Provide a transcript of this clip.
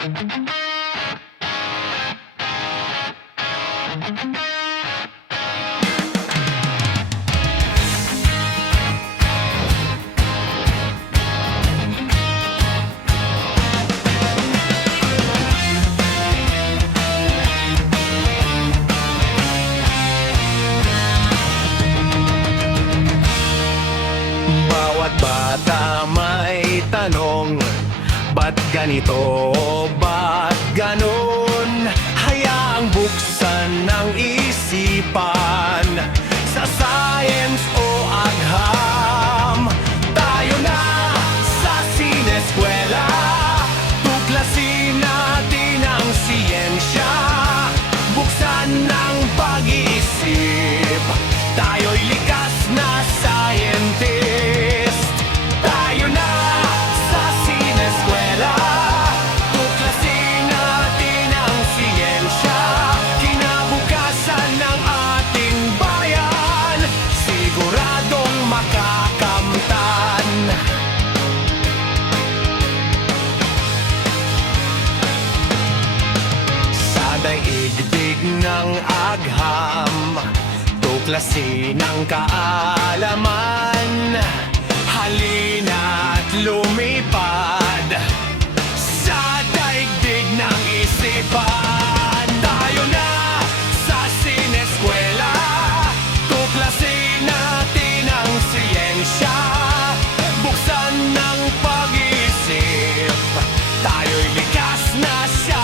Bawat bata may tanong, ba't ganito, ba't ganon? Hayaang buksan ng isipan sa science o agham. Tayo na sa sineskwela, tuklasin natin ang siyensya, buksan ng pag-iisip, tayo'y likas na scientist. Tayo na sa sineskwela, tuklasin natin ang siyensya, kinabukasan ng ating bayan, siguradong makakamtan. Sa daigdig ng agham, tuklasin ang kaalaman, halina't lumipad sa daigdig ng isipan. Tayo na sa sineskwela, tuklasin natin ang siyensya, buksan ng pag-iisip, tayo'y likas na siya.